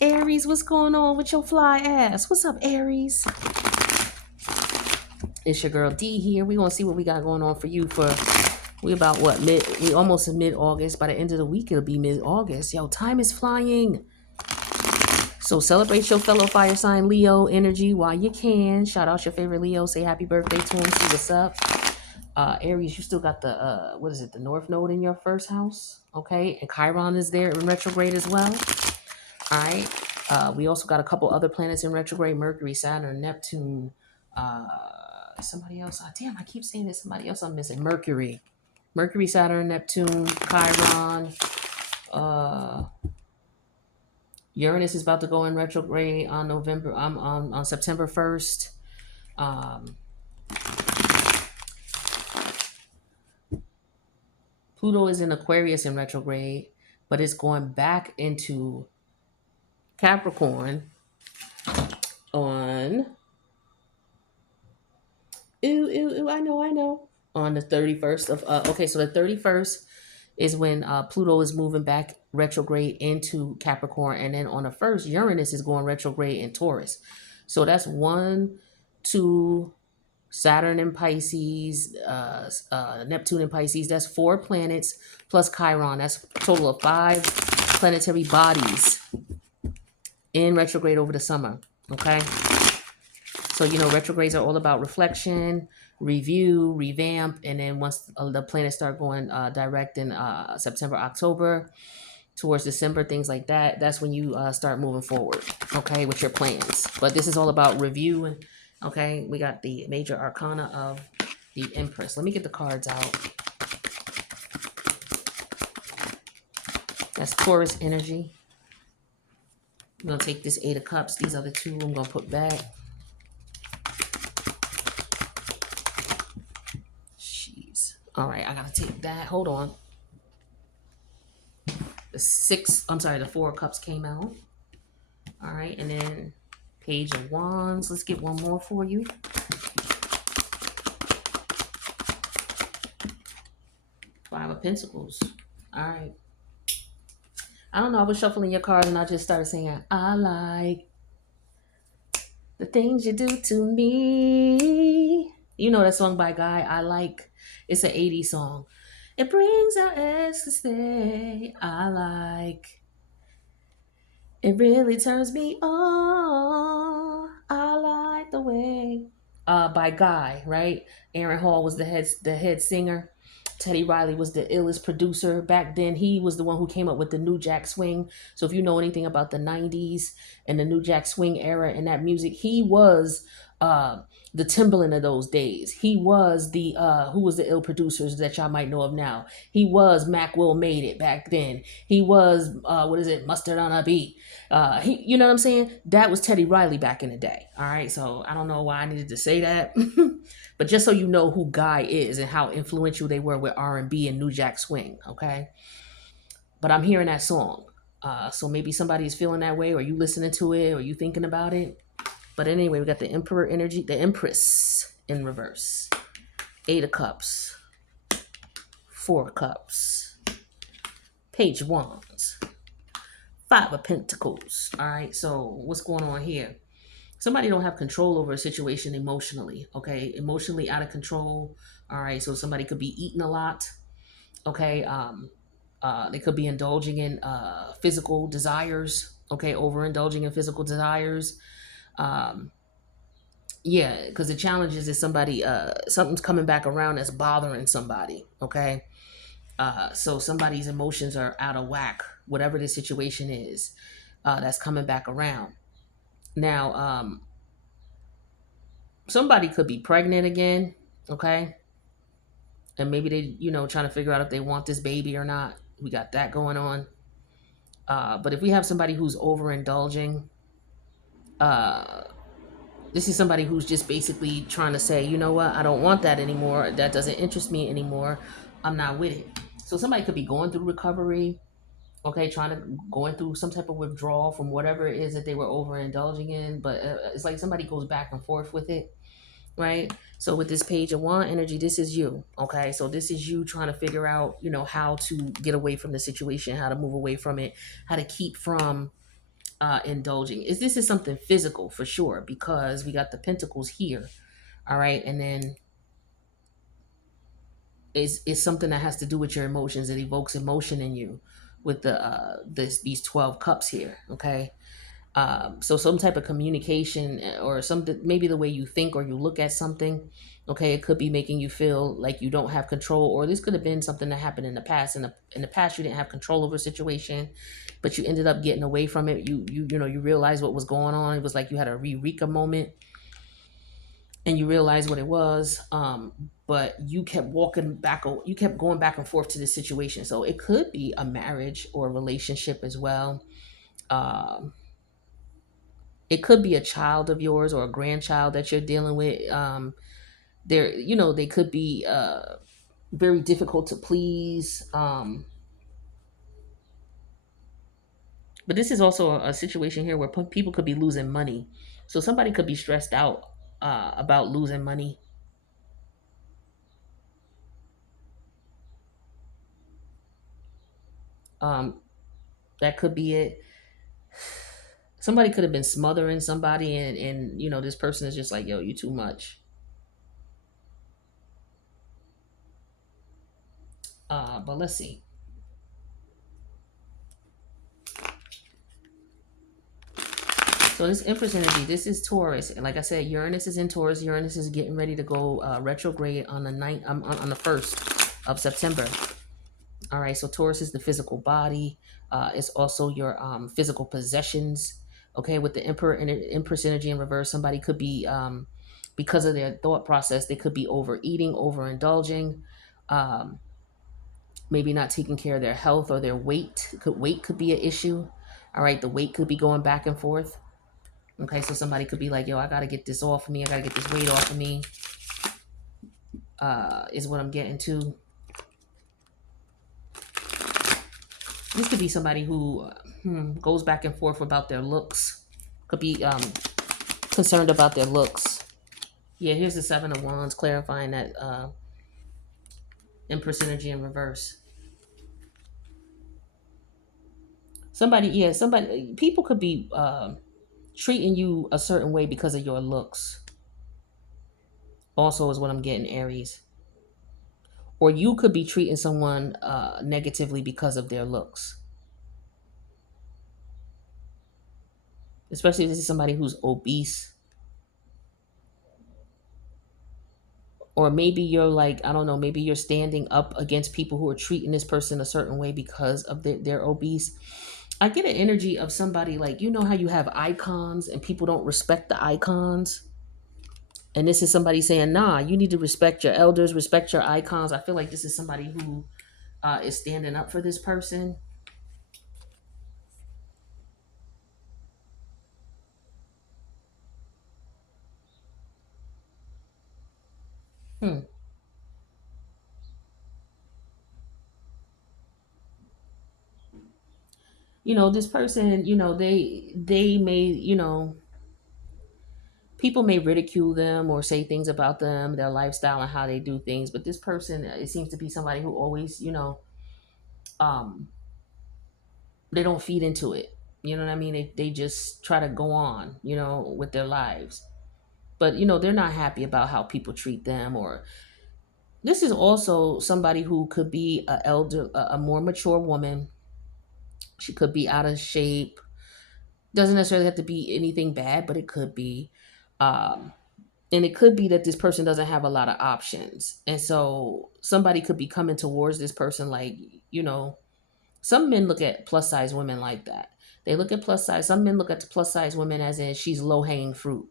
Aries, what's going on with your fly ass? What's up, Aries? It's your girl D here. We gonna see what we got going on for you for we about what we almost in mid-August. By the end of the week it'll be mid-August. Yo, time is flying. So celebrate your fellow fire sign Leo energy while you can. Shout out your favorite Leo. Say happy birthday to him. See what's up. Aries, you still got the what is it, the North Node in your first house. Okay. And Chiron is there in retrograde as well. All right. We also got a couple other planets in retrograde: Mercury, Saturn, Neptune. Uh, somebody else. Oh, damn, I keep saying this. Somebody else I'm missing. Mercury, Saturn, Neptune, Chiron. Uh, Uranus is about to go in retrograde on on September 1st. Um, Pluto is in Aquarius in retrograde, but it's going back into Capricorn on I know. On the 31st of okay, so the 31st is when Pluto is moving back retrograde into Capricorn, and then on the first, Uranus is going retrograde in Taurus. So that's one, two, Saturn in Pisces, Neptune in Pisces. That's four planets plus Chiron. That's a total of five planetary bodies in retrograde over the summer. Okay. So, retrogrades are all about reflection, review, revamp. And then once the planets start going direct in September, October, towards December, things like that, that's when you start moving forward, okay, with your plans. But this is all about review. Okay, we got the major arcana of the Empress. Let me get the cards out. That's Taurus energy. I'm going to take this Eight of Cups. These other two I'm going to put back. All right, I gotta take that. Hold on. The Four of Cups came out. All right, and then Page of Wands. Let's get one more for you. Five of Pentacles. All right. I don't know. I was shuffling your cards and I just started saying, I like the things you do to me. You know that song by Guy, I Like. It's an 80s song. It brings out ecstasy. I like. It really turns me on. I like the way. By Guy, right? Aaron Hall was the head singer. Teddy Riley was the illest producer back then. He was the one who came up with the New Jack Swing. So if you know anything about the 90s and the New Jack Swing era and that music, he was the Timbaland of those days. He was the who was the ill producers that y'all might know of now. He was Mac Will Made It back then. He was what is it, Mustard on a Beat. You know what I'm saying? That was Teddy Riley back in the day. All right, so I don't know why I needed to say that, but just so you know who Guy is and how influential they were with R&B and New Jack Swing. Okay, but I'm hearing that song, so maybe somebody is feeling that way, or you listening to it, or you thinking about it. But anyway, we got the Emperor energy, the Empress in reverse, Eight of Cups, Four of Cups, Page of Wands, Five of Pentacles. All right, so what's going on here? Somebody don't have control over a situation emotionally. Okay, emotionally out of control. All right, so somebody could be eating a lot. Okay, they could be indulging in physical desires. Okay, overindulging in physical desires. Um, yeah, because the challenge is somebody something's coming back around that's bothering somebody. Okay, so somebody's emotions are out of whack, whatever the situation is, that's coming back around. Now, somebody could be pregnant again, okay? And maybe they, trying to figure out if they want this baby or not. We got that going on. But if we have somebody who's overindulging, uh, this is somebody who's just basically trying to say, you know what, I don't want that anymore. That doesn't interest me anymore. I'm not with it. So somebody could be going through recovery, okay, going through some type of withdrawal from whatever it is that they were overindulging in. But it's like somebody goes back and forth with it, right? So with this Page of Wand energy, this is you, okay? So this is you trying to figure out, how to get away from the situation, how to move away from it, how to keep from indulging. Is this is something physical for sure because we got the pentacles here. All right, and then is something that has to do with your emotions. It evokes emotion in you with these 12 cups here. Okay, so some type of communication or something, maybe the way you think or you look at something. Okay, it could be making you feel like you don't have control, or this could have been something that happened in the past. In the past, you didn't have control over a situation, but you ended up getting away from it. You realized what was going on. It was like you had a eureka moment, and you realized what it was. But you kept walking back. You kept going back and forth to the situation. So it could be a marriage or a relationship as well. Um, it could be a child of yours or a grandchild that you're dealing with. They could be very difficult to please. But this is also a situation here where people could be losing money. So somebody could be stressed out about losing money. Um, that could be it. Somebody could have been smothering somebody, and this person is just like, yo, you too much. But let's see. So this Empress energy, this is Taurus, and like I said, Uranus is in Taurus. Uranus is getting ready to go retrograde on the ninth, on the 1st of September. All right, so Taurus is the physical body. It's also your physical possessions. Okay, with the Emperor and Empress energy in reverse, somebody could be because of their thought process, they could be overeating, overindulging, um, maybe not taking care of their health or their weight. Weight could be an issue. All right, the weight could be going back and forth. Okay, so somebody could be like, yo, I got to get this off of me. I got to get this weight off of me, is what I'm getting to. This could be somebody who goes back and forth about their looks. Could be concerned about their looks. Yeah, here's the Seven of Wands clarifying that Empress energy in reverse. People could be treating you a certain way because of your looks. Also, is what I'm getting, Aries. Or you could be treating someone negatively because of their looks. Especially if this is somebody who's obese. Or maybe you're like, I don't know, maybe you're standing up against people who are treating this person a certain way because of their obese. I get an energy of somebody like, how you have icons and people don't respect the icons. And this is somebody saying, nah, you need to respect your elders, respect your icons. I feel like this is somebody who is standing up for this person. Hmm. This person, they may, people may ridicule them or say things about them, their lifestyle and how they do things. But this person, it seems to be somebody who always, um, they don't feed into it. You know what I mean? They just try to go on, with their lives. But, they're not happy about how people treat them. Or this is also somebody who could be a more mature woman. She could be out of shape. Doesn't necessarily have to be anything bad, but it could be. Um, and it could be that this person doesn't have a lot of options. And so somebody could be coming towards this person like, you know, some men look at plus size women like that. They look at plus size. Some men look at the plus size women as in she's low hanging fruit.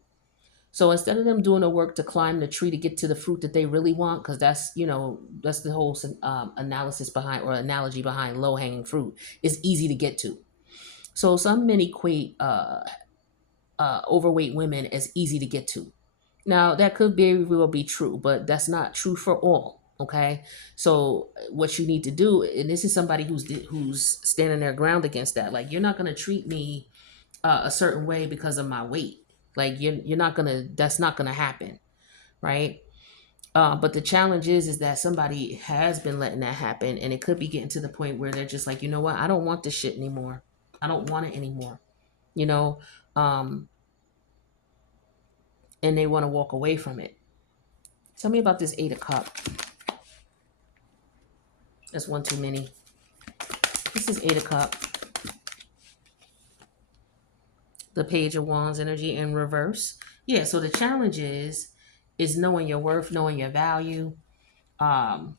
So instead of them doing the work to climb the tree to get to the fruit that they really want, because that's the whole analysis behind or analogy behind low hanging fruit, is easy to get to. So some men equate overweight women as easy to get to. Now that could very well be true, but that's not true for all. Okay, so what you need to do, and this is somebody who's standing their ground against that. Like, you're not going to treat me a certain way because of my weight. Like, you're not gonna. That's not gonna happen, right? But the challenge is that somebody has been letting that happen, and it could be getting to the point where they're just like, you know what? I don't want this shit anymore. I don't want it anymore. you know, um, and they want to walk away from it. Tell me about this Eight of Cup. That's one too many. This is Eight of Cup. The Page of Wands energy in reverse. Yeah, so the challenge is knowing your worth, knowing your value. Um,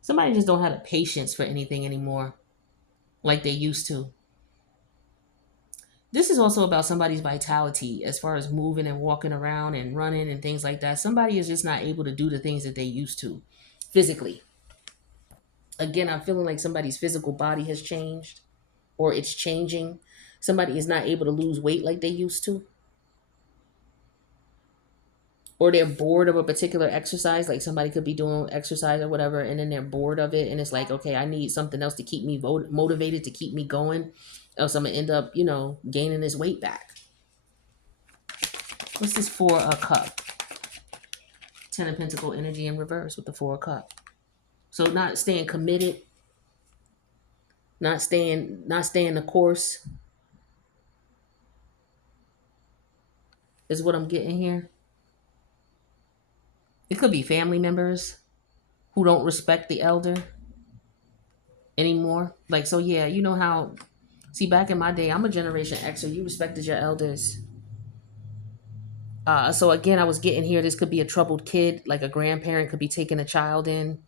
Somebody just don't have the patience for anything anymore like they used to. This is also about somebody's vitality as far as moving and walking around and running and things like that. Somebody is just not able to do the things that they used to physically. Again, I'm feeling like somebody's physical body has changed or it's changing. Somebody is not able to lose weight like they used to, or they're bored of a particular exercise. Like somebody could be doing exercise or whatever, and then they're bored of it. And it's like, okay, I need something else to keep me motivated, to keep me going. Else I'm going to end up, gaining this weight back. What's this Four of Cup? Ten of Pentacle energy in reverse with the Four of Cup. So not staying committed, not staying the course is what I'm getting here. It could be family members who don't respect the elder anymore. Like, so yeah, you know how, see, back in my day, I'm a Generation X, so you respected your elders. So again, I was getting here, this could be a troubled kid, like a grandparent could be taking a child in,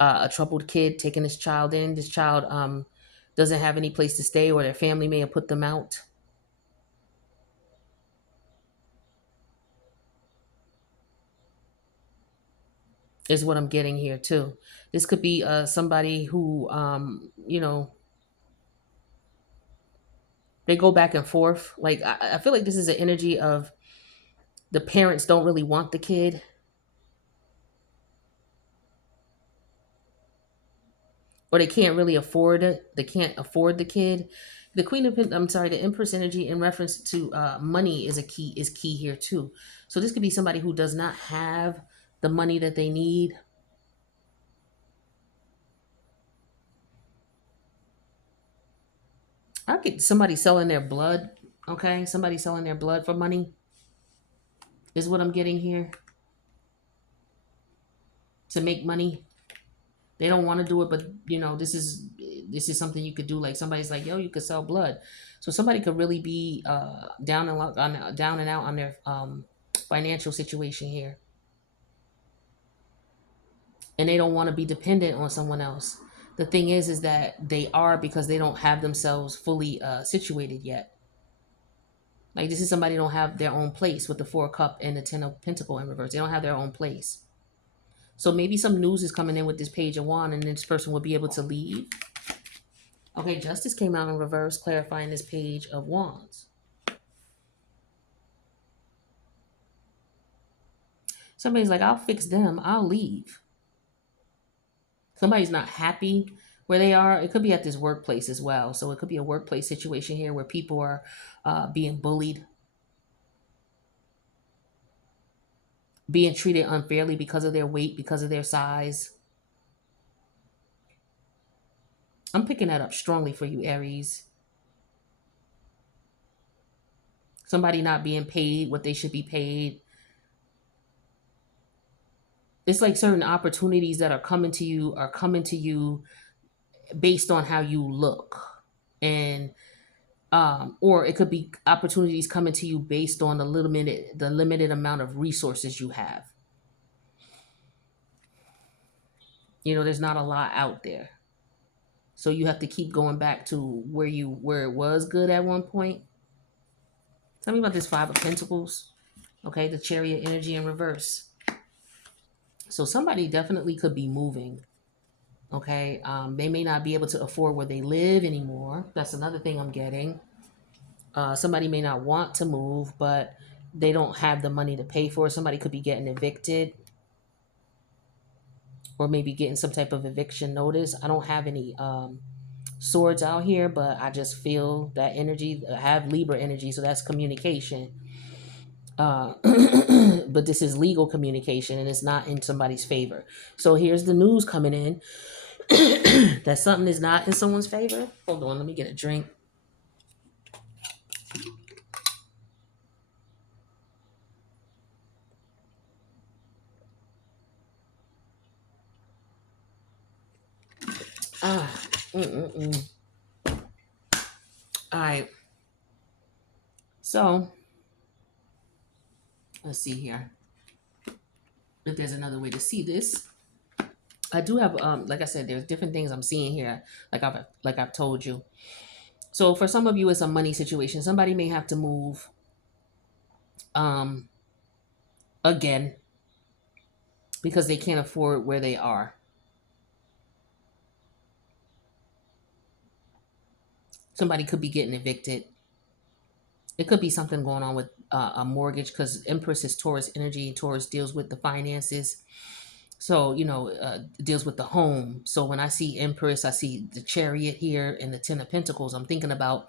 a troubled kid taking this child in. This child doesn't have any place to stay, or their family may have put them out. Is what I'm getting here too. This could be somebody who, they go back and forth. Like I feel like this is an energy of the parents don't really want the kid, or they can't really afford it. They can't afford the kid. The I'm sorry, the Empress energy in reference to money is key here too. So this could be somebody who does not have the money that they need. I get somebody selling their blood. Okay, somebody selling their blood for money is what I'm getting here, to make money. They don't want to do it, but this is something you could do. Like somebody's like, yo, you could sell blood. So somebody could really be down and out on their financial situation here, and they don't want to be dependent on someone else. The thing is that they are, because they don't have themselves fully situated yet. Like this is somebody who don't have their own place with the Four of Cup and the Ten of Pentacle in reverse. They don't have their own place. So maybe some news is coming in with this Page of Wand, and this person will be able to leave. Okay, Justice came out in reverse, clarifying this Page of Wands. Somebody's like, I'll fix them, I'll leave. Somebody's not happy where they are. It could be at this workplace as well. So it could be a workplace situation here where people are being bullied, being treated unfairly because of their weight, because of their size. I'm picking that up strongly for you, Aries. Somebody not being paid what they should be paid. It's like certain opportunities that are coming to you based on how you look. And or it could be opportunities coming to you based on the limited amount of resources you have. There's not a lot out there, so you have to keep going back to where it was good at one point. Tell me about this Five of Pentacles. Okay, the Chariot energy in reverse. So somebody definitely could be moving. Okay, they may not be able to afford where they live anymore. That's another thing I'm getting. Somebody may not want to move, but they don't have the money to pay for it. Somebody could be getting evicted, or maybe getting some type of eviction notice. I don't have any swords out here, but I just feel that energy. I have Libra energy, so that's communication. uh, but this is legal communication and it's not in somebody's favor. So here's the news coming in that something is not in someone's favor. Hold on, let me get a drink. Ah, mm-mm-mm. All right. So let's see here if there's another way to see this. I do have, like I said, there's different things I'm seeing here. Like I've told you. So for some of you, it's a money situation. Somebody may have to move, um, again because they can't afford where they are. Somebody could be getting evicted. It could be something going on with a mortgage because Empress is Taurus energy. Taurus deals with the finances. So, deals with the home. So when I see Empress, I see the Chariot here and the Ten of Pentacles. I'm thinking about,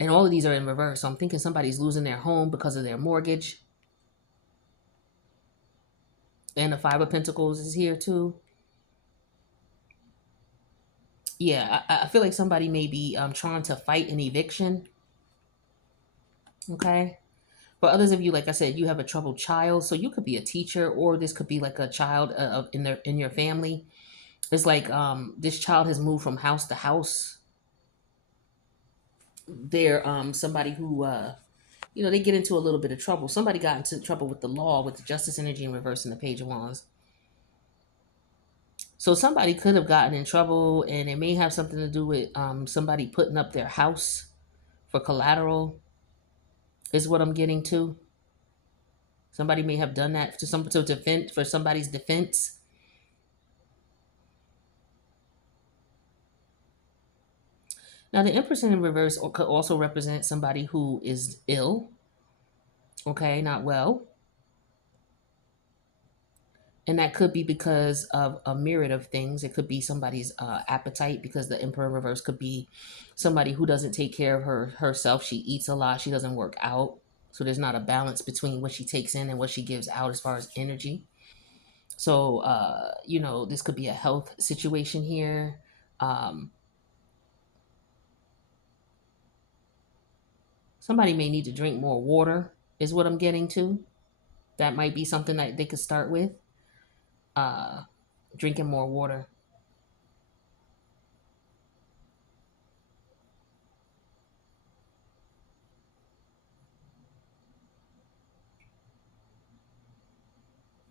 and all of these are in reverse. So I'm thinking somebody's losing their home because of their mortgage. And the Five of Pentacles is here too. Yeah, I feel like somebody may be trying to fight an eviction. Okay. For others of you, like I said, you have a troubled child, so you could be a teacher, or this could be like a child in your family. It's like this child has moved from house to house. They're somebody who they get into a little bit of trouble. Somebody got into trouble with the law, with the justice energy in reverse in the Page of Wands. So somebody could have gotten in trouble, and it may have something to do with somebody putting up their house for collateral. Is what I'm getting to. Somebody may have done that to defend for somebody's defense. Now, the Empress in reverse could also represent somebody who is ill, okay, not well. And that could be because of a myriad of things. It could be somebody's appetite, because the Emperor in reverse could be somebody who doesn't take care of herself. She eats a lot. She doesn't work out. So there's not a balance between what she takes in and what she gives out as far as energy. So, this could be a health situation here. Um, Somebody may need to drink more water, is what I'm getting to. That might be something that they could start with. Uh, Drinking more water.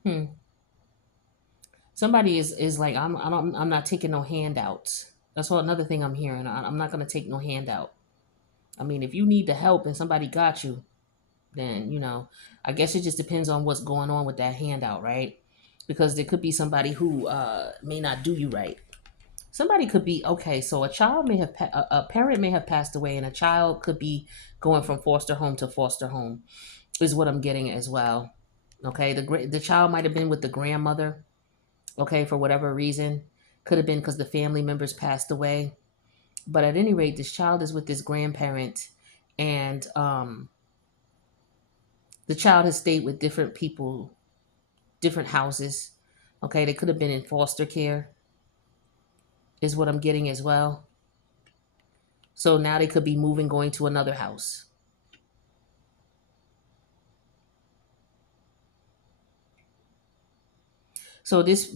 Hmm. Somebody is like, I'm not taking no handouts. That's what another thing I'm hearing. I'm not gonna take no handout. I mean, if you need the help and somebody got you, then I guess it just depends on what's going on with that handout, right? Because there could be somebody who may not do you right. Somebody could be okay. So a child may have a parent may have passed away, and a child could be going from foster home to foster home. Is what I'm getting as well. Okay, the child might have been with the grandmother. Okay, for whatever reason, could have been because the family members passed away. But at any rate, this child is with this grandparent, and the child has stayed with different people, different houses. Okay, they could have been in foster care. Is what I'm getting as well. So now they could be moving, going to another house. So this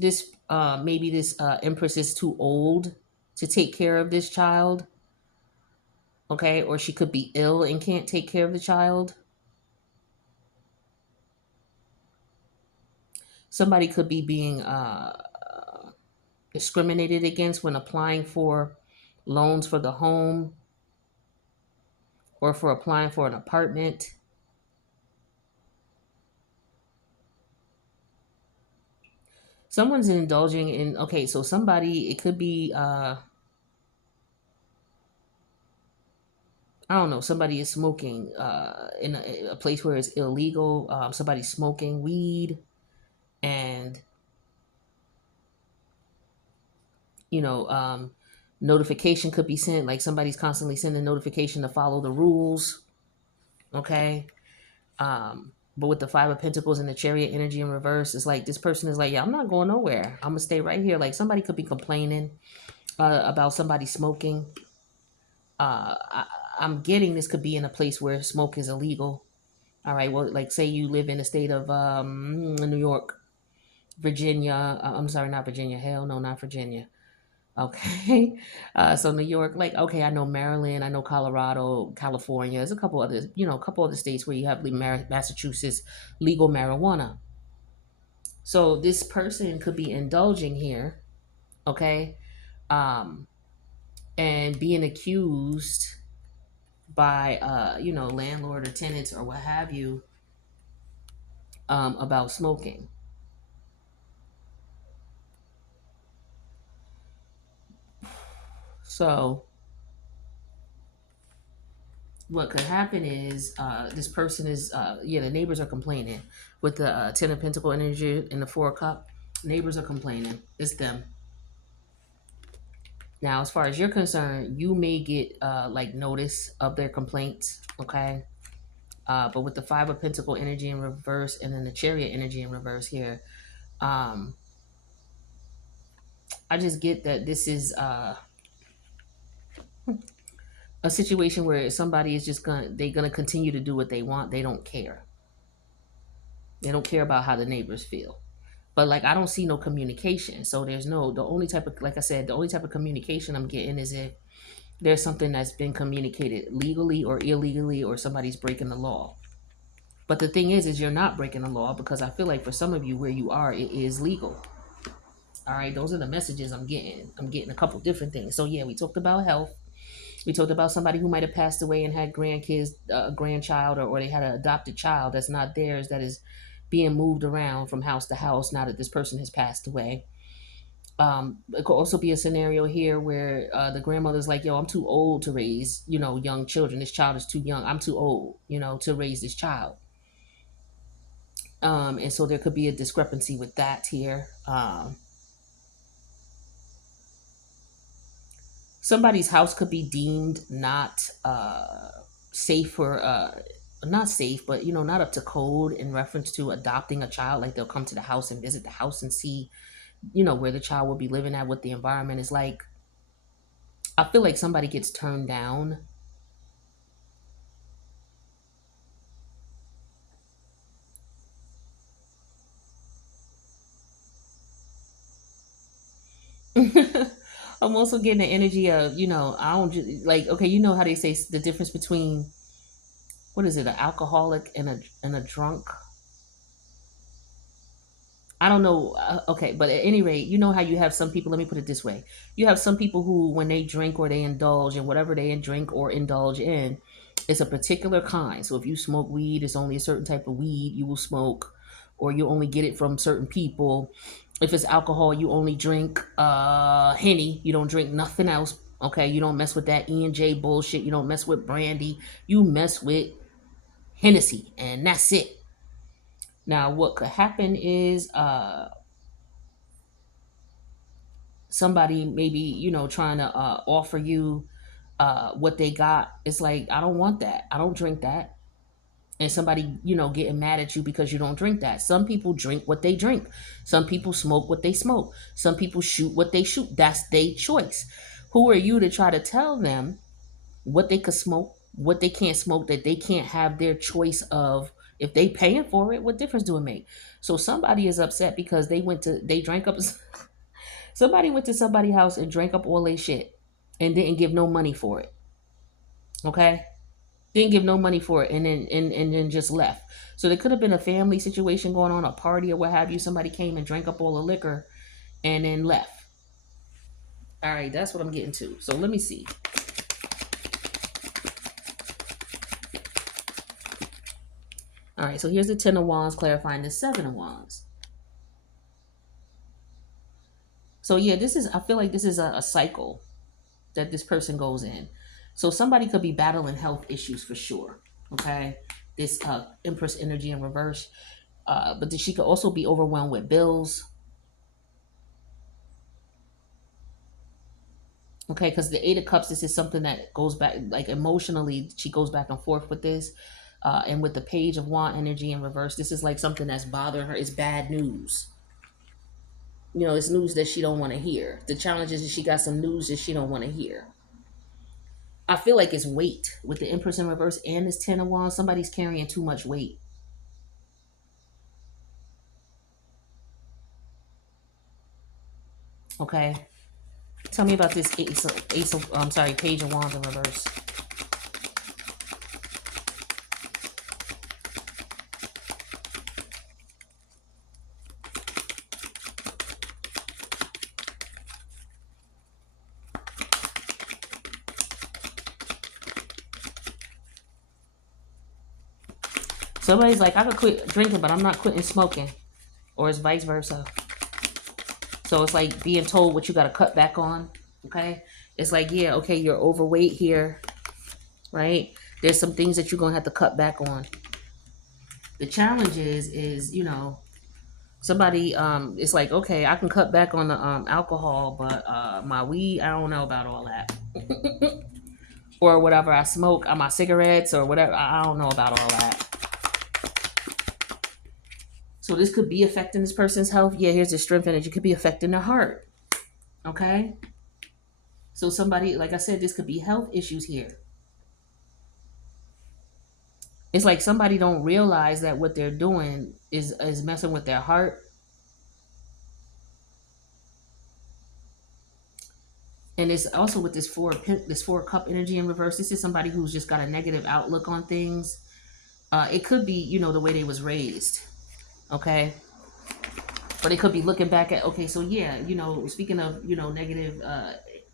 maybe this empress is too old to take care of this child, okay, or she could be ill and can't take care of the child. Somebody could be being discriminated against when applying for loans for the home or for applying for an apartment. Someone's indulging in, okay, so somebody, it could be I don't know, somebody is smoking in a place where it's illegal. Somebody's smoking weed, and you know, notification could be sent. Like somebody's constantly sending notification to follow the rules. Okay. But with the Five of Pentacles and the Chariot energy in reverse, it's like this person is like, yeah, I'm not going nowhere. I'm gonna stay right here. Like somebody could be complaining about somebody smoking. I'm getting this could be in a place where smoke is illegal. All right. Well, like say you live in the state of New York, Virginia. I'm sorry, not Virginia. Hell no, not Virginia. Okay. So New York, like, okay, I know Maryland, I know Colorado, California. There's a couple other, a couple other states where you have Massachusetts legal marijuana. So this person could be indulging here, okay, um, and being accused by, landlord or tenants or what have you, about smoking. So what could happen is this person is the neighbors are complaining with the ten of pentacle energy and the four of cup. Neighbors are complaining, it's them. Now as far as you're concerned, you may get like notice of their complaints, okay, but with the five of pentacle energy in reverse and then the chariot energy in reverse here, um I just get that this is a situation where somebody is just gonna continue to do what they want. They don't care about how the neighbors feel. But like I don't see no communication. So there's no the only type of like I said, the only type of communication I'm getting is if there's something that's been communicated legally or illegally or somebody's breaking the law. But the thing is you're not breaking the law because I feel like for some of you where you are, it is legal. All right, those are the messages I'm getting. I'm getting a couple different things. So yeah, we talked about health. We talked about somebody who might have passed away and had grandkids, a grandchild, or they had an adopted child that's not theirs that is being moved around from house to house now that this person has passed away. It could also be a scenario here where the grandmother's like, "Yo, I'm too old to raise, young children. This child is too young. I'm too old, to raise this child." And so there could be a discrepancy with that here. Somebody's house could be deemed not safe for not safe, but not up to code in reference to adopting a child. Like they'll come to the house and visit the house and see, where the child will be living at, what the environment is like. I feel like somebody gets turned down. I'm also getting the energy of, I don't like, okay, you know how they say the difference between, what is it, an alcoholic and a drunk? I don't know. Okay, but at any rate, you know how you have some people. Let me put it this way: you have some people who, when they drink or they indulge in whatever they drink or indulge in, it's a particular kind. So if you smoke weed, it's only a certain type of weed you will smoke, or you only get it from certain people. If it's alcohol, you only drink henny. You don't drink nothing else. Okay, you don't mess with that E&J bullshit. You don't mess with brandy. You mess with Hennessy, and that's it. Now, what could happen is somebody maybe trying to offer you what they got. It's like, I don't want that, I don't drink that. And somebody getting mad at you because you don't drink that. Some people drink what they drink, some people smoke what they smoke, some people shoot what they shoot. That's their choice. Who are you to try to tell them what they could smoke, what they can't smoke, that they can't have their choice of? If they paying for it, what difference do it make? So somebody is upset because they drank up. Somebody went to somebody's house and drank up all their shit and didn't give no money for it. Okay? Didn't give no money for it and then just left. So there could have been a family situation going on, a party or what have you. Somebody came and drank up all the liquor and then left. All right, that's what I'm getting to. So let me see. All right, so here's the Ten of Wands clarifying the Seven of Wands. So yeah, I feel like this is a cycle that this person goes in. So somebody could be battling health issues for sure. Okay. This Empress energy in reverse. But she could also be overwhelmed with bills. Okay, because the Eight of Cups, this is something that goes back, like emotionally, she goes back and forth with this. And with the page of wand energy in reverse, this is like something that's bothering her. It's bad news. It's news that she don't want to hear. The challenge is that she got some news that she don't want to hear. I feel like it's weight with the Empress in reverse and this Ten of Wands. Somebody's carrying too much weight. Okay, tell me about this Page of Wands in reverse. Somebody's like, I could quit drinking, but I'm not quitting smoking, or it's vice versa. So it's like being told what you got to cut back on. Okay, it's like, yeah, okay, you're overweight here, right? There's some things that you're gonna have to cut back on. The challenge is somebody it's like, okay, I can cut back on the alcohol, but my weed, I don't know about all that. Or whatever I smoke, my cigarettes or whatever, I don't know about all that. So this could be affecting this person's health. Yeah, here's the strength energy. It could be affecting their heart. Okay, so somebody, like I said, this could be health issues here. It's like somebody don't realize that what they're doing is messing with their heart. And it's also with this four cup energy in reverse. This is somebody who's just got a negative outlook on things. It could be, the way they was raised. Okay. But it could be looking back at, okay, so yeah, speaking of, negative,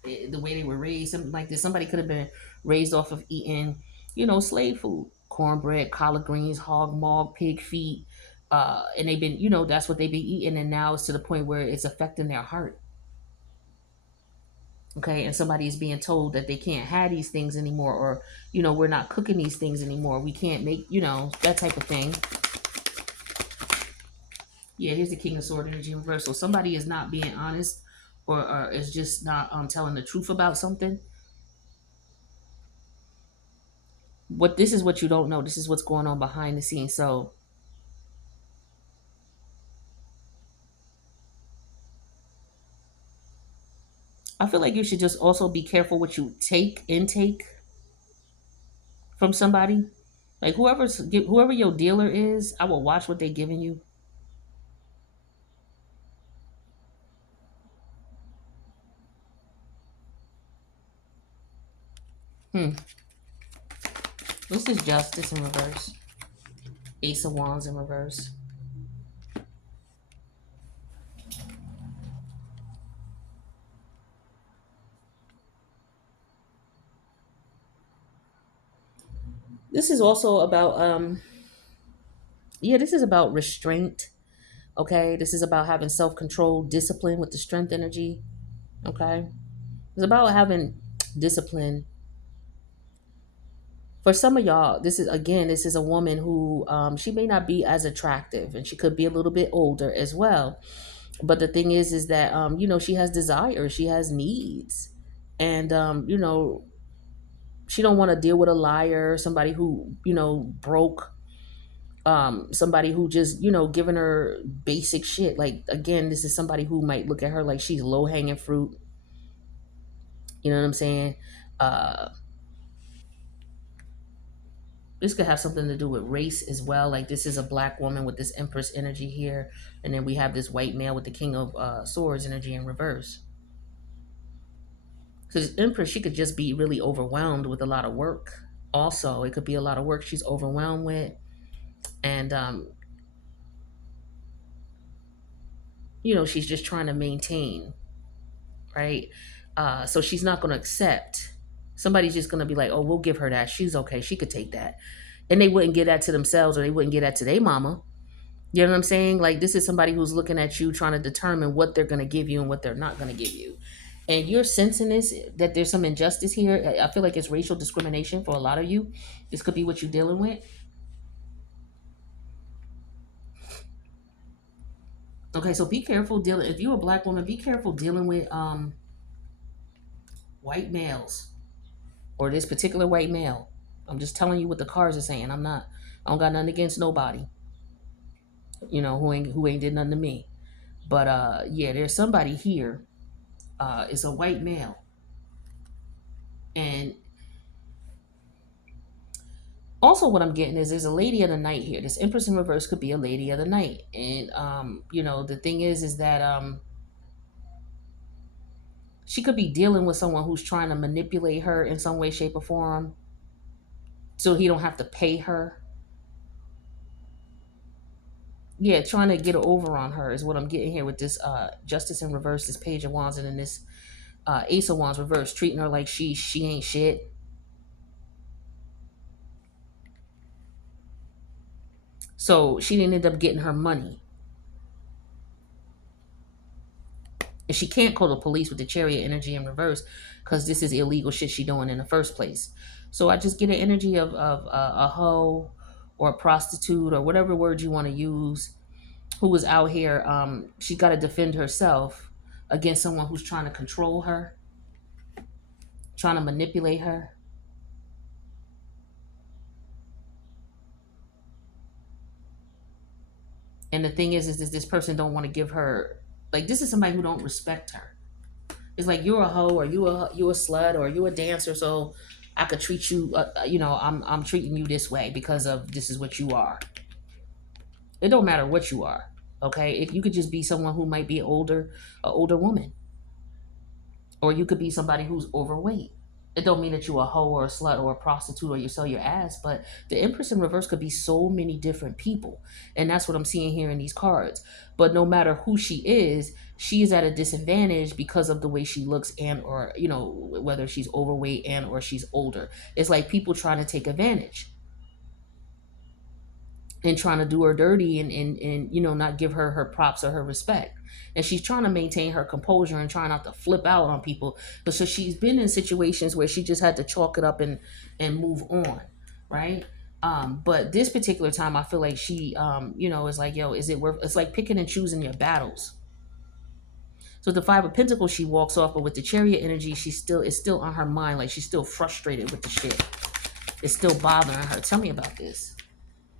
the way they were raised, something like this. Somebody could have been raised off of eating, slave food, cornbread, collard greens, hog maw, pig feet. And they've been, that's what they've been eating. And now it's to the point where it's affecting their heart. Okay, and somebody is being told that they can't have these things anymore, or we're not cooking these things anymore, we can't make, that type of thing. Yeah, here's the King of Sword energy in reverse. So somebody is not being honest, or is just not telling the truth about something. This is what you don't know. This is what's going on behind the scenes. So I feel like you should just also be careful what you intake from somebody. Like whoever your dealer is, I will watch what they're giving you. Hmm. This is Justice in reverse. Ace of Wands in reverse. This is also about this is about restraint. Okay, this is about having self-control, discipline with the strength energy. Okay, it's about having discipline. For some of y'all, this is a woman who she may not be as attractive, and she could be a little bit older as well. But the thing is that she has desires, she has needs, and she don't want to deal with a liar, somebody who broke, somebody who just giving her basic shit. Like, again, this is somebody who might look at her like she's low hanging fruit. You know what I'm saying? uh this could have something to do with race as well. Like, this is a black woman with this Empress energy here, and then we have this white male with the King of Swords energy in reverse. Because Empress, she could just be really overwhelmed with a lot of work. Also, it could be a lot of work she's overwhelmed with, and she's just trying to maintain, right? So she's not going to accept. Somebody's just going to be like, oh, we'll give her that. She's okay. She could take that. And they wouldn't get that to themselves, or they wouldn't get that to their mama. You know what I'm saying? Like, this is somebody who's looking at you, trying to determine what they're going to give you and what they're not going to give you. And you're sensing this, that there's some injustice here. I feel like it's racial discrimination for a lot of you. This could be what you're dealing with. Okay, so be careful dealing. If you're a black woman, be careful dealing with white males, or this particular white male. I'm just telling you what the cards are saying. I'm not. I don't got nothing against nobody, who ain't did nothing to me. But yeah, there's somebody here. It's a white male, and also what I'm getting is there's a lady of the night here. This Empress in reverse could be a lady of the night, and the thing is that she could be dealing with someone who's trying to manipulate her in some way, shape, or form, so he don't have to pay her. Yeah, trying to get over on her is what I'm getting here with this Justice in reverse, this Page of Wands, and then this Ace of Wands reverse, treating her like she ain't shit. So she didn't end up getting her money. And she can't call the police with the Chariot energy in reverse because this is illegal shit she doing in the first place. So I just get an energy of a hoe or a prostitute or whatever word you want to use, who was out here. She got to defend herself against someone who's trying to control her, trying to manipulate her. And the thing is this person don't want to give her, like, this is somebody who don't respect her. It's like, you're a hoe, or you a slut, or you a dancer, so I could treat you. I'm treating you this way because of this is what you are. It don't matter what you are. Okay, if you could just be someone who might be older woman, or you could be somebody who's overweight. It don't mean that you a hoe or a slut or a prostitute or you sell your ass, but the Empress in reverse could be so many different people. And that's what I'm seeing here in these cards. But no matter who she is at a disadvantage because of the way she looks, and or whether she's overweight and or she's older. It's like people trying to take advantage and trying to do her dirty, and not give her her props or her respect. And she's trying to maintain her composure and trying not to flip out on people. But so she's been in situations where she just had to chalk it up and move on, right? But this particular time, I feel like she is like, yo, is it worth? It's like picking and choosing your battles. So the Five of Pentacles, she walks off, but with the Chariot energy, it's still on her mind. Like, she's still frustrated with the shit. It's still bothering her. Tell me about this.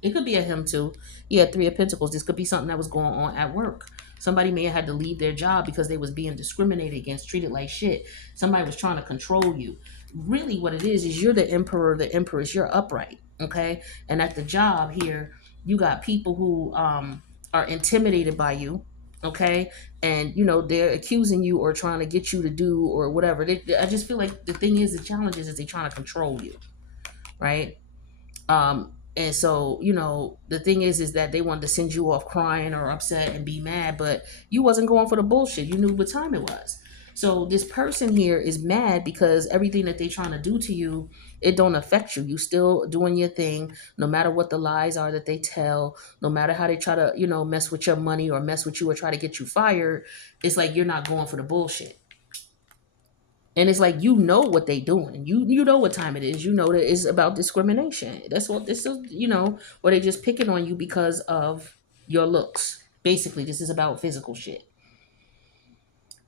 It could be a him too. Yeah, Three of Pentacles. This could be something that was going on at work. Somebody may have had to leave their job because they was being discriminated against, treated like shit. Somebody was trying to control you. Really what it is you're the emperor, the empress. You're upright, okay? And at the job here, you got people who are intimidated by you, okay? And, they're accusing you or trying to get you to do or whatever. I just feel like the thing is, the challenge is they're trying to control you, right? And so, the thing is that they wanted to send you off crying or upset and be mad, but you wasn't going for the bullshit. You knew what time it was. So this person here is mad because everything that they trying to do to you, it don't affect you. You still doing your thing, no matter what the lies are that they tell, no matter how they try to, mess with your money or mess with you or try to get you fired. It's like you're not going for the bullshit. And it's like, what they doing. You know what time it is. You know that it's about discrimination. That's what this is, where they just picking on you because of your looks. Basically, this is about physical shit.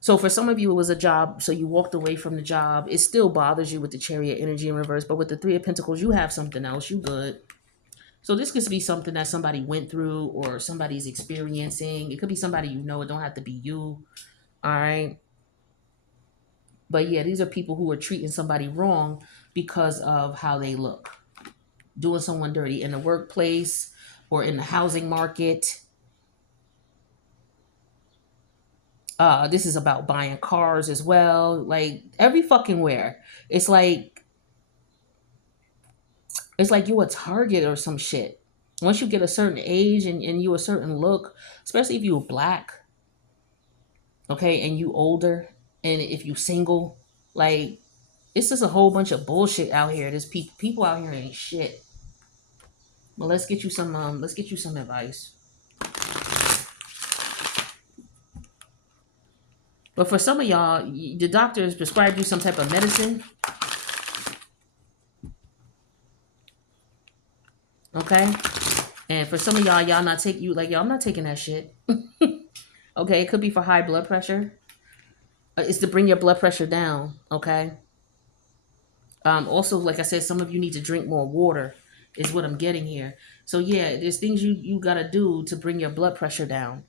So for some of you, it was a job. So you walked away from the job. It still bothers you with the Chariot energy in reverse. But with the Three of Pentacles, you have something else. You good. So this could be something that somebody went through or somebody's experiencing. It could be somebody you know. It don't have to be you. All right. But yeah, these are people who are treating somebody wrong because of how they look, doing someone dirty in the workplace or in the housing market. This is about buying cars as well. Like, every fucking where. It's like you a target or some shit. Once you get a certain age and you a certain look, especially if you black, okay, and you older, and if you single, like, it's just a whole bunch of bullshit out here. There's people out here ain't shit. Well, let's get you some advice. But for some of y'all, the doctor has prescribed you some type of medicine. Okay? And for some of y'all not take you like, y'all, I'm not taking that shit. Okay, it could be for high blood pressure. It's to bring your blood pressure down, okay? Also, like I said, some of you need to drink more water, is what I'm getting here. So yeah, there's things you gotta do to bring your blood pressure down.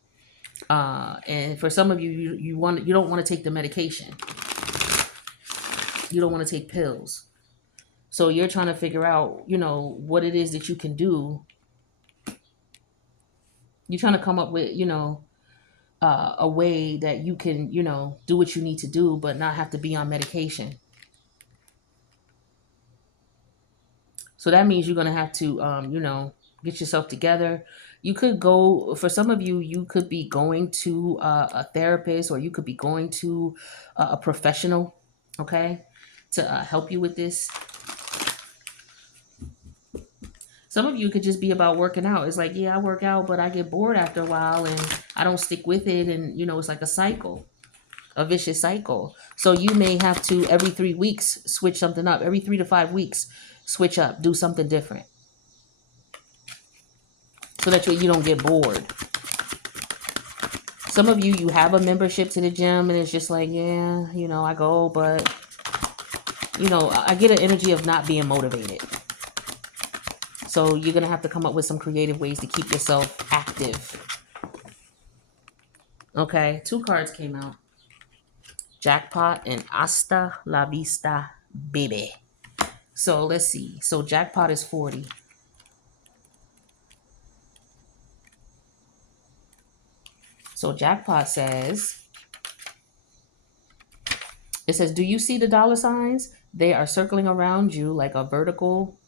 And for some of you, you don't want to take the medication. You don't want to take pills. So you're trying to figure out, what it is that you can do. You're trying to come up with, a way that you can, do what you need to do, but not have to be on medication. So that means you're gonna have to, get yourself together. You could go, for some of you, you could be going to a therapist, or you could be going to a professional, okay, to help you with this. Some of you could just be about working out. It's like, yeah, I work out, but I get bored after a while and I don't stick with it. And, it's like a cycle, a vicious cycle. So you may have to, every 3 weeks, switch something up. Every 3 to 5 weeks, switch up, do something different. So that you don't get bored. Some of you, you have a membership to the gym and it's just like, yeah, I go, but, I get an energy of not being motivated. So you're going to have to come up with some creative ways to keep yourself active. Okay, 2 cards came out. Jackpot and Hasta la Vista, baby. So let's see. So Jackpot is 40. So Jackpot says, it says, do you see the dollar signs? They are circling around you like a vertical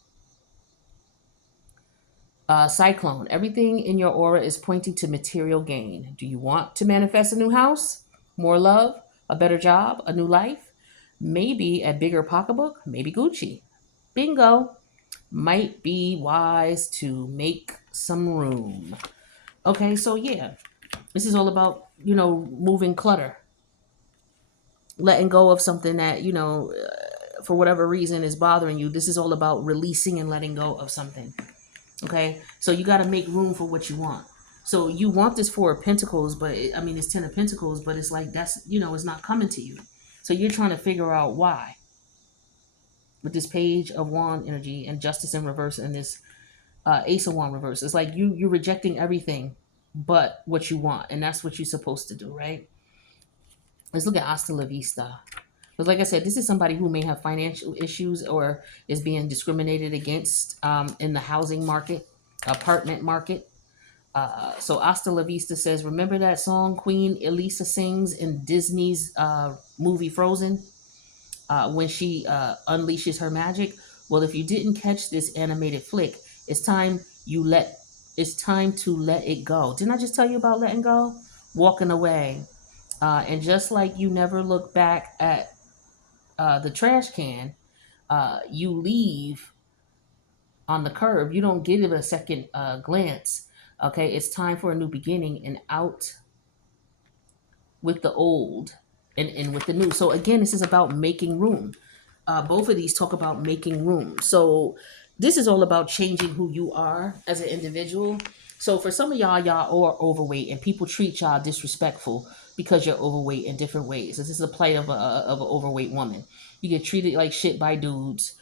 cyclone. Everything in your aura is pointing to material gain. Do you want to manifest a new house, more love, a better job, a new life? Maybe a bigger pocketbook, maybe Gucci. Bingo. Might be wise to make some room. Okay, so yeah, this is all about, moving clutter, letting go of something that, for whatever reason is bothering you. This is all about releasing and letting go of something. Okay, so you got to make room for what you want. So you want this Four of Pentacles, but it's Ten of Pentacles, but it's like that's, it's not coming to you. So you're trying to figure out why. With this Page of Wand energy and Justice in reverse and this Ace of Wand reverse, it's like you're rejecting everything but what you want, and that's what you're supposed to do, right? Let's look at Hasta la Vista. Because like I said, this is somebody who may have financial issues or is being discriminated against in the housing market, apartment market. So Hasta la Vista says, remember that song Queen Elisa sings in Disney's movie Frozen when she unleashes her magic? Well, if you didn't catch this animated flick, it's time you let it's time to let it go. Didn't I just tell you about letting go? Walking away. And just like you never look back at the trash can, you leave on the curb. You don't give it a second glance. Okay, it's time for a new beginning and out with the old and in with the new. So again, this is about making room. Both of these talk about making room. So this is all about changing who you are as an individual. So for some of y'all are overweight and people treat y'all disrespectful because you're overweight in different ways. This is a plight of an overweight woman. You get treated like shit by dudes.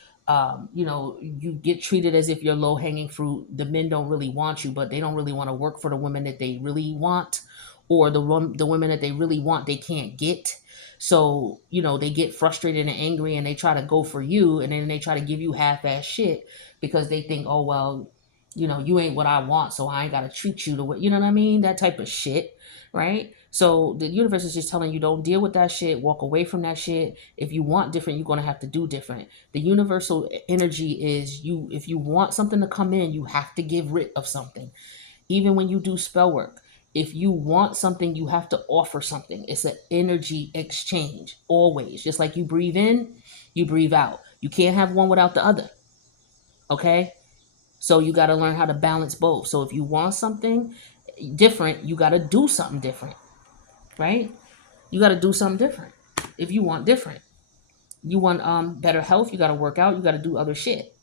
You get treated as if you're low hanging fruit. The men don't really want you, but they don't really want to work for the women that they really want, or the women that they really want they can't get. So, they get frustrated and angry and they try to go for you, and then they try to give you half-ass shit because they think, oh, well, you ain't what I want, so I ain't got to treat you the way, you know what I mean? That type of shit, right? So the universe is just telling you, don't deal with that shit, walk away from that shit. If you want different, you're going to have to do different. The universal energy is if you want something to come in, you have to give rid of something. Even when you do spell work, if you want something, you have to offer something. It's an energy exchange, always. Just like you breathe in, you breathe out. You can't have one without the other. Okay? So you got to learn how to balance both. So if you want something different, you got to do something different, right? You got to do something different. If you want different, you want better health, you got to work out, you got to do other shit.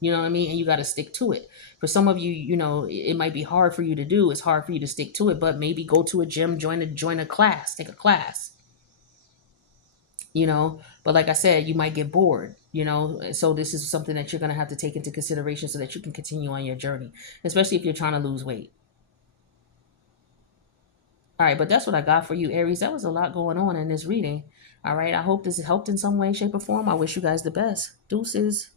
You know what I mean? And you got to stick to it. For some of you, it might be hard for you to do. It's hard for you to stick to it, but maybe go to a gym, join a class, take a class. you know. But like I said, you might get bored, you know. So this is something that you're going to have to take into consideration so that you can continue on your journey, especially if you're trying to lose weight. All right, but that's what I got for you, Aries. That was a lot going on in this reading. All right, I hope this helped in some way, shape, or form. I wish you guys the best. Deuces.